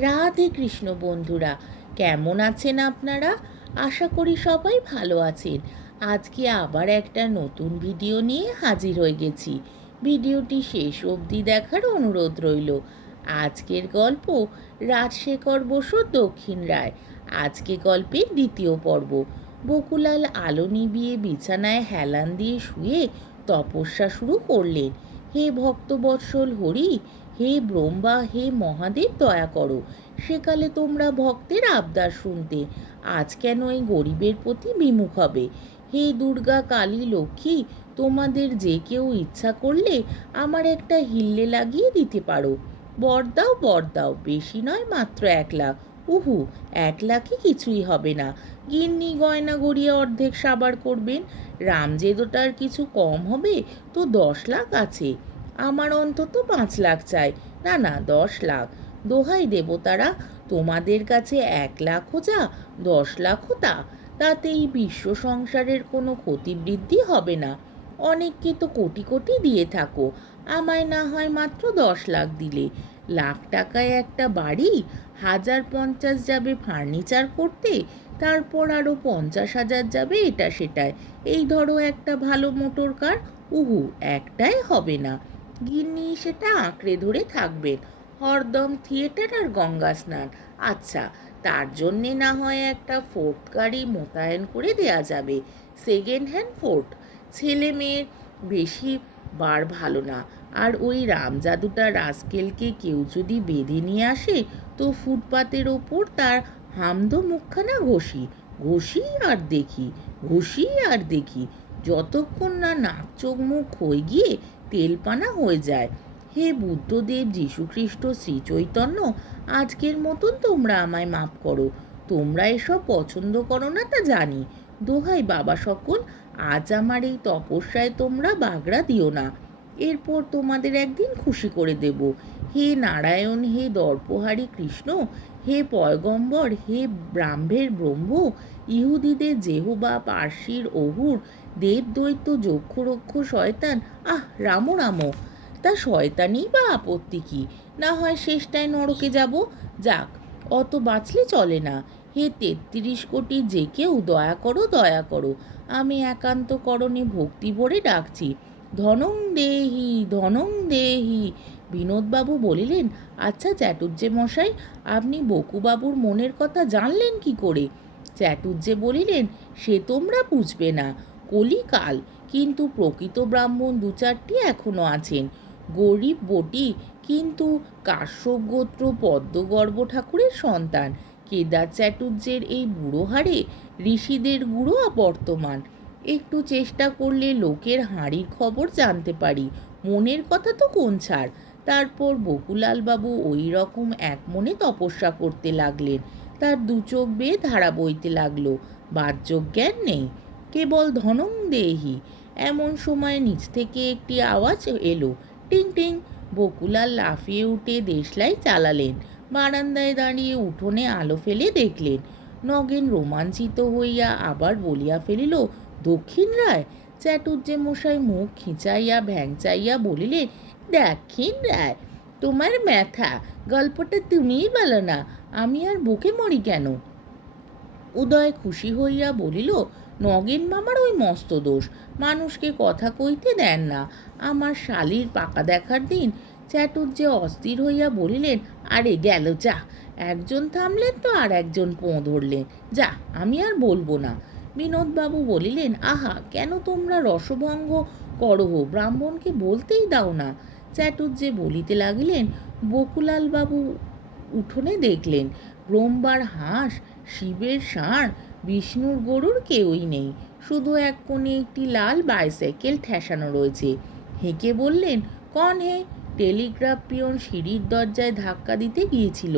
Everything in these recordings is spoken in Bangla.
রাধে কৃষ্ণ বন্ধুরা, কেমন আছেন আপনারা? আশা করি সবাই ভালো আছেন। আজকে আবার একটা নতুন ভিডিও নিয়ে হাজির হয়ে গেছি। ভিডিওটি শেষ অবধি দেখার অনুরোধ রইল। আজকের গল্প রাজশেখর বসু দক্ষিণ রায়। আজকে গল্পের দ্বিতীয় পর্ব। বকুলাল আলো নিবিয়ে বিছানায় হেলান দিয়ে শুয়ে তপস্যা শুরু করলেন। হে ভক্তবৎসল হরি, হে ব্রহ্মা, হে মহাদেব, দয়া করো। সেকালে তোমরা ভক্তের আবদার শুনতে। আজ কেন এই গরিবের প্রতি বিমুখ হবে? হে দুর্গা কালী লক্ষ্মী, তোমাদের যে কেউ ইচ্ছা করলে আমার একটা হিল্লে লাগিয়ে দিতে পারো। বর দাও বর দাও বেশি নয় মাত্র এক লাখ। উহু, এক লাখে কিছুই হবে না। গিন্নি গয়না গড়িয়ে অর্ধেক সাবার করবেন। রামজেদোটার কিছু কম হবে, তো দশ লাখ আছে। আমার অন্তত পাঁচ লাখ চাই। না না, দশ লাখ। দোহাই দেবতারা, তোমাদের কাছে এক লাখও যা, দশ লাখও তা। তাতে এই বিশ্ব সংসারের কোনো ক্ষতিবৃদ্ধি হবে না। অনেককে তো কোটি কোটি দিয়ে থাকো। আমায় না হয় মাত্র দশ লাখ দিলে। লাখ টাকায় একটা বাড়ি, হাজার পঞ্চাশ যাবে ফার্নিচার করতে, তারপর আরও পঞ্চাশ হাজার যাবে এটা সেটায়। এই ধরো একটা ভালো মোটর কার, উহু, একটাই হবে না। গিন্নি সেটা আঁকড়ে ধরে থাকবেন। হরদম থিয়েটার আর গঙ্গা স্নান। আচ্ছা তার জন্যে না হয় একটা ফোর্ট গাড়ি মোতায়েন করে দেয়া যাবে। সেকেন্ড হ্যান্ড ফোর্ট। ছেলে মেয়ের বেশি বার ভালো না। আর ওই রামজাদুটা রাস্কেলকে কেউ যদি বেঁধে নিয়ে আসে, তো ফুটপাতের ওপর তার হামদো মুখখানা ঘষি। ঘষি আর দেখি, ঘষি আর দেখি। যতক্ষণ না নাক চোখ মুখ হয়ে গিয়ে তেলপানা হয়ে যায়। হে বুদ্ধদেব, যীশুখ্রিস্ট শ্রী চৈতন্য আজকের মতন তোমরা আমায় মাপ করো। তোমরা এসব পছন্দ করো না তা জানি। দোহাই বাবা সকল, আজ আমার এই তপস্যায় তোমরা বাগড়া দিও না। এরপর তোমাদের একদিন খুশি করে দেব। হে নারায়ণ, হে দর্পহারী কৃষ্ণ হে পয়গম্বর, হে ব্রাহ্মের ব্রহ্ম, ইহুদিদের জেহুবা পার্সির অহুর দেব দৈত্য যক্ষরক্ষ, শয়তান, আহ, রামো রামো। তা শয়তানই বা আপত্তি কি? না হয় শেষটায় নরকে যাব? যাক, অত বাঁচলে চলে না। হে তেত্রিশ কোটি যে কেউ, দয়া করো দয়া করো। আমি একান্ত করণে ভক্তি ভরে ডাকছি। ধনং দেহি ধনং দেহি। বিনোদবাবু বলিলেন আচ্ছা চ্যাটুর্যে মশাই, আপনি বকুবাবুর মনের কথা জানলেন কি করে? চ্যাটুর্যে বলিলেন, সে তোমরা বুঝবে না কলিকাল কিন্তু প্রকৃত ব্রাহ্মণ দু চারটি এখনও আছেন। গরিব বটি, কিন্তু কাশ্যপ গোত্র পদ্মগর্ভ ঠাকুরের সন্তান। কেদার চ্যাটুর্যের এই বুড়ো হাড়ে ঋষিদের গুঁড়ো বর্তমান একটু চেষ্টা করলে লোকের হাঁড়ির খবর জানতে পারি। মনের কথা তো কোন ছাড়? তারপর বকুলালবাবু ওই রকম এক মনে তপস্যা করতে লাগলেন। তার দু চোখ বেয়ে ধারা বইতে লাগল বাহ্যক জ্ঞান নেই, কেবল ধনং দেহি। এমন সময় নিচ থেকে একটি আওয়াজ এলো, টিং টিং, বকুলাল লাফিয়ে উঠে দেশলাই চালালেন। বারান্দায় দাঁড়িয়ে উঠোনে আলো ফেলে দেখলেন, নগেন রোমাঞ্চিত হইয়া আবার বলিয়া ফেলিল, দক্ষিণ রায়? চ্যাটুর্যে মশাই মুখ খিঁচাইয়া, ভ্যাংচাইয়া বলিলেন দক্ষিণ রায় তোমার ম্যাথা গল্পটা তুমিই বলো না, আমি আর বুকে মরি কেন? উদয় খুশি হইয়া বলিল, নগেন মামার ওই মস্ত দোষ, মানুষকে কথা কইতে দেন না। আমার শালির পাকা দেখার দিন চ্যাটুর্যে অস্থির হইয়া বলিলেন, আরে গেল যা, একজন থামলেন তো আর একজন পোঁ ধরলেন, যা, আমি আর বলব না। বিনোদবাবু বলিলেন, আহা, কেন তোমরা রসভঙ্গ করহ ব্রাহ্মণকে বলতেই দাও না। চ্যাটুর্যে বলিতে লাগিলেন, বকুলালবাবু উঠোনে দেখলেন, ব্রহ্মার হাঁস, শিবের ষাঁড়, বিষ্ণুর গরুর কেউই নেই। শুধু এক কোণে একটি লাল বাইসাইকেল ঠেসানো রয়েছে। হেঁকে বললেন, কন হে? টেলিগ্রাফ পিয়ন সিঁড়ির দরজায় ধাক্কা দিতে গিয়েছিল।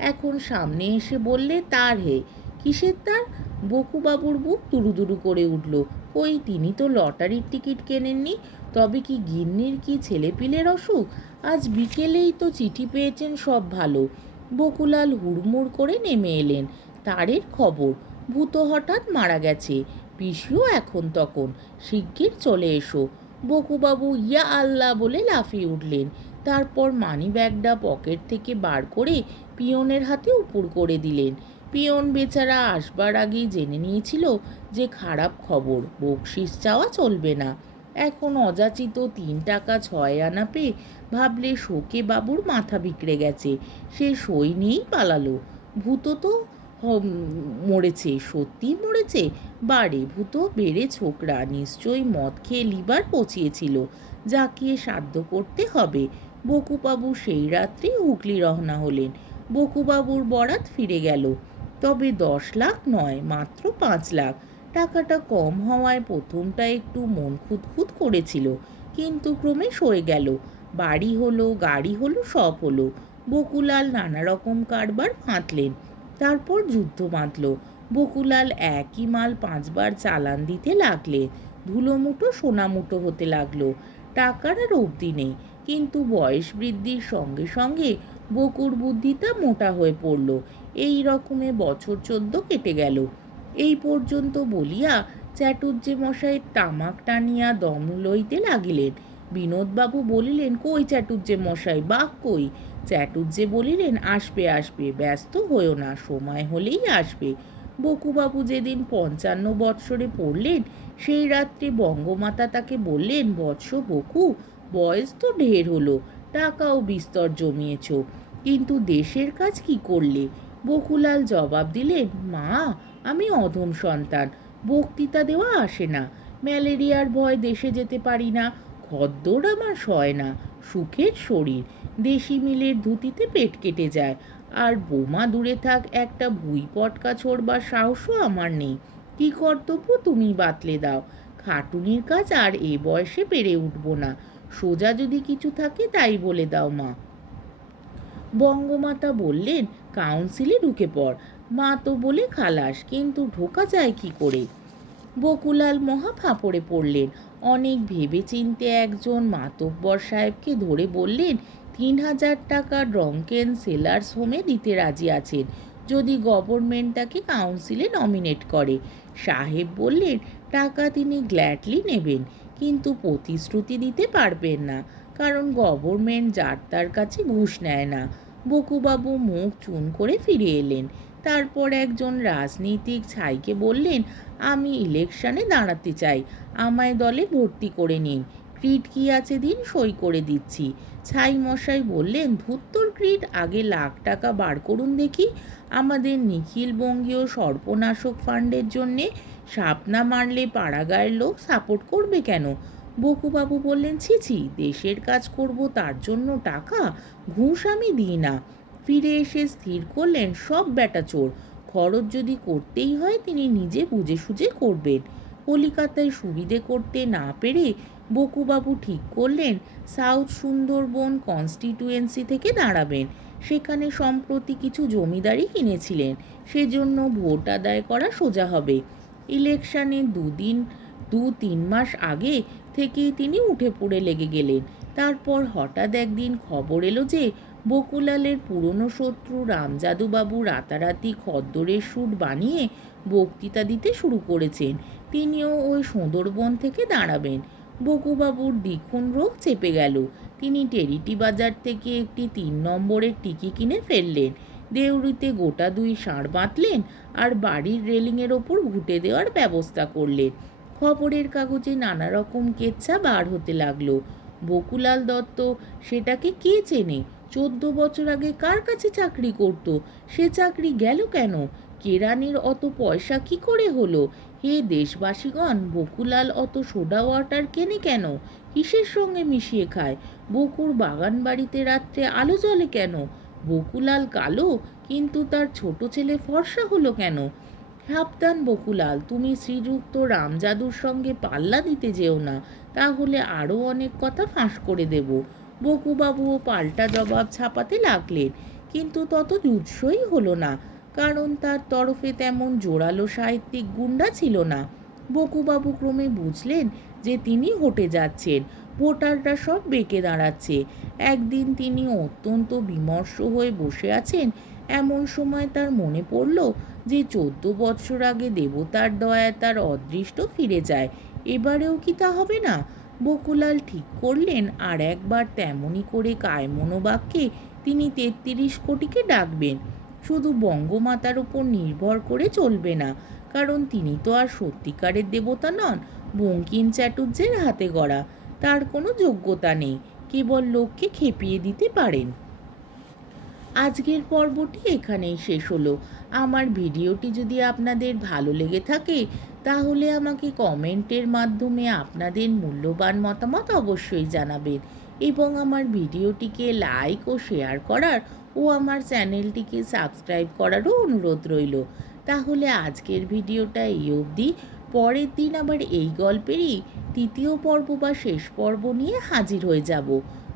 এখন সামনে এসে বললে, তার হে। কিসের তার? বকুবাবুর বুক দুরু করে উঠল। কই, তিনি তো লটারির টিকিট কেনেননি? তবে কি গিন্নির কি ছেলেপিলের অসুখ? আজ বিকেলেই তো চিঠি পেয়েছেন সব ভালো। বকুলাল হুড়মুড় করে নেমে এলেন। তারের খবর, ভূত হঠাৎ মারা গেছে। পিসিও এখন তখন। শিগগির চলে এসো। বকুবাবু, ইয়া আল্লাহ বলে লাফিয়ে উঠলেন। তারপর মানি ব্যাগটা পকেট থেকে বার করে পিয়নের হাতে উপুর করে দিলেন। পিয়ন বেচারা আসবার আগেই জেনে নিয়েছিল যে খারাপ খবর। বকশিস চাওয়া চলবে না। এখন অযাচিত তিন টাকা ছয় আনা পেয়ে ভাবলে শোকে বাবুর মাথা বিগড়ে গেছে। সে সই নিয়েই পালালো। ভূত তো মরেছে সত্যিই মরেছে? বাড়ে ভূত বেড়ে ছোকরা, নিশ্চয়ই মদ খেয়ে লিবার পচিয়েছিল। জাকিয়ে সাধ্য করতে হবে। বকুবাবু সেই রাত্রে হুগলি রওনা হলেন। বকুবাবুর বরাত ফিরে গেল। তবে দশ লাখ নয়, মাত্র পাঁচ লাখ। টাকাটা কম হওয়ায় প্রথমটা একটু মন খুঁতখুত করেছিল, কিন্তু ক্রমে সয়ে গেল। বাড়ি হলো, গাড়ি হলো, সব হলো। বকুলাল নানা রকম কারবার ফাঁতলেন তারপর যুদ্ধ বাঁধল। বকুলাল একই মাল পাঁচবার চালান দিতে লাগলে ধুলোমুটো, সোনামুটো হতে লাগল। টাকার আর অবধি নেই, কিন্তু বয়স বৃদ্ধির সঙ্গে সঙ্গে বকুর বুদ্ধিটা মোটা হয়ে পড়ল। এই রকমে বছর চোদ্দ কেটে গেল। এই পর্যন্ত বলিয়া চ্যাটুর্যে মশাই তামাক টানিয়া দম লইতে লাগিলেন। বিনোদবাবু বলিলেন, কই চ্যাটুর্যে মশাই বাঘ কই? চ্যাটুর্যে বলিলেন, আসবে আসবে, ব্যস্ত হয়েও না, সময় হলেই আসবে। বকুবাবু যেদিন পঞ্চান্ন বৎসরে পড়লেন, সেই রাত্রে বঙ্গমাতা তাকে বললেন, বৎস বকু, বয়স তো ঢের হলো, টাকাও বিস্তর জমিয়েছ, কিন্তু দেশের কাজ কি করলে? বকুলাল জবাব দিলেন, মা, আমি অধম সন্তান। বক্তৃতা দেওয়া আসে না। ম্যালেরিয়ার ভয় দেশে যেতে পারি না। খদ্দর আমার সয় না। সুখের শরীর। দেশি মিলের ধুতিতে পেট কেটে যায়। আর বোমা দূরে থাক, একটা ভুই পটকা ছোড়বার সাহসও আমার নেই। কি কর্তব্য তুমি বাতলে দাও। খাটুনির কাজ আর এ বয়সে পেরে উঠব না। সোজা যদি কিছু থাকে, তাই বলে দাও মা। বঙ্গমাতা বললেন কাউন্সিলে ঢুকে পড়। মা তো বলে খালাস, কিন্তু ঢোকা যায় কি করে? বকুলাল মহা ফাঁপড়ে পড়লেন। অনেক ভেবে চিনতে একজন মাতব্বর সাহেবকে ধরে বললেন, তিন হাজার টাকা ড্রঙ্কেন সেলার্স হোমে দিতে রাজি আছেন, যদি গভর্নমেন্ট তাকে কাউন্সিলে নমিনেট করে। সাহেব বললেন, টাকা তিনি গ্ল্যাডলি নেবেন, কিন্তু প্রতিশ্রুতি দিতে পারবেন না, কারণ গভর্নমেন্ট যার তার কাছে ঘুষ নেয় না। বকুবাবু মুখ চুন করে ফিরে এলেন। তারপর একজন রাজনীতিক ছাইকে বললেন, আমি ইলেকশনে দাঁড়াতে চাই, আমায় দলে ভর্তি করে নিন। ক্রিট কি আছে দিন সই করে দিচ্ছি। ছাই মশাই বললেন, ধুত্তর ক্রিট, আগে লাখ টাকা বার করুন দেখি। আমাদের নিখিল বঙ্গীয় সর্পনাশক ফান্ডের জন্যে সাপ না মারলে পাড়াগাঁয়ের লোক সাপোর্ট করবে কেন? বকুবাবু বললেন, ছি ছি, দেশের কাজ করব, তার জন্য টাকা ঘুষ আমি দিই না। ফিরে এসে স্থির করলেন, সব ব্যাটা চোর, খরচ যদি করতেই হয়, তিনি নিজে বুঝে সুঝে করবেন। কলিকাতায় সুবিধে করতে না পেরে বকুবাবু ঠিক করলেন, সাউথ সুন্দরবন কনস্টিটুয়েন্সি থেকে দাঁড়াবেন। সেখানে সম্প্রতি কিছু জমিদারি কিনেছিলেন, সেজন্য ভোট আদায় করা সোজা হবে। ইলেকশানে দুদিন দু তিন মাস আগে থেকেই তিনি উঠে পড়ে লেগে গেলেন। তারপর হঠাৎ একদিন খবর এলো যে, বকুলালের পুরনো শত্রু রামজাদুবাবু রাতারাতি খদ্দরের স্যুট বানিয়ে বক্তৃতা দিতে শুরু করেছেন। তিনিও ওই সুন্দরবন থেকে দাঁড়াবেন। বকুবাবুর দ্বিগুণ রোগ চেপে গেল। তিনি টেরিটি বাজার থেকে একটি তিন নম্বরের টিকি কিনে ফেললেন। দেউড়িতে গোটা দুই ষাঁড় বাঁধলেন আর বাড়ির রেলিংয়ের ওপর ঘুটে দেওয়ার ব্যবস্থা করলেন। খবরের কাগজে নানা রকম কেচ্ছা বার হতে লাগল। বকুলাল দত্ত, সেটাকে কে চেনে? চোদ্দ বছর আগে কার কাছে চাকরি করত? সে চাকরি গেল কেন? কেরানির অত পয়সা কি করে হলো? হে দেশবাসীগণ, বকুলাল অত সোডা ওয়াটার কেনে কেন? কিসের সঙ্গে মিশিয়ে খায়? বকুর বাগান বাড়িতে রাত্রে আলো জ্বলে কেন? বকুলাল কালো, কিন্তু তার ছোট ছেলে ফর্সা হলো কেন? সাবধান বকুলাল, তুমি শ্রীযুক্ত রামজাদুর সঙ্গে পাল্লা দিতে যেও না, তাহলে আরও অনেক কথা ফাঁস করে দেব। বকুবাবুও পাল্টা জবাব ছাপাতে লাগলেন, কিন্তু তত জুৎসই হলো না, কারণ তার তরফে তেমন জোরালো সাহিত্যিক গুন্ডা ছিল না। বকুবাবু ক্রমে বুঝলেন যে তিনি হটে যাচ্ছেন, ভোটাররা সব বেঁকে দাঁড়াচ্ছে, একদিন তিনি অত্যন্ত বিমর্ষ হয়ে বসে আছেন এমন সময় তার মনে পড়ল যে চোদ্দ বৎসর আগে দেবতার দয়ায় তার অদৃষ্ট ফিরে যায়। এবারেও কি তা হবে না? বকুলাল ঠিক করলেন, আর একবার তেমনই করে কায়মনোবাক্যে তিনি তেত্রিশ কোটিকে ডাকবেন। শুধু বঙ্গমাতার উপর নির্ভর করে চলবে না, কারণ তিনি তো আর সত্যিকারের দেবতা নন, বঙ্কিম চ্যাটুর্যের হাতে গড়া। তার কোনো যোগ্যতা নেই, কেবল লোককে খেপিয়ে দিতে পারেন। আজকের পর্বটি এখানেই শেষ হলো। আমার ভিডিওটি যদি আপনাদের ভালো লেগে থাকে, তাহলে আমাকে কমেন্টের মাধ্যমে আপনাদের মূল্যবান মতামত অবশ্যই জানাবেন এবং আমার ভিডিওটিকে লাইক ও শেয়ার করার ও আমার চ্যানেলটিকে সাবস্ক্রাইব করারও অনুরোধ রইল। তাহলে আজকের ভিডিওটা এই অবধি। পরের দিন আবার এই গল্পেরই তৃতীয় পর্ব বা শেষ পর্ব নিয়ে হাজির হয়ে যাব।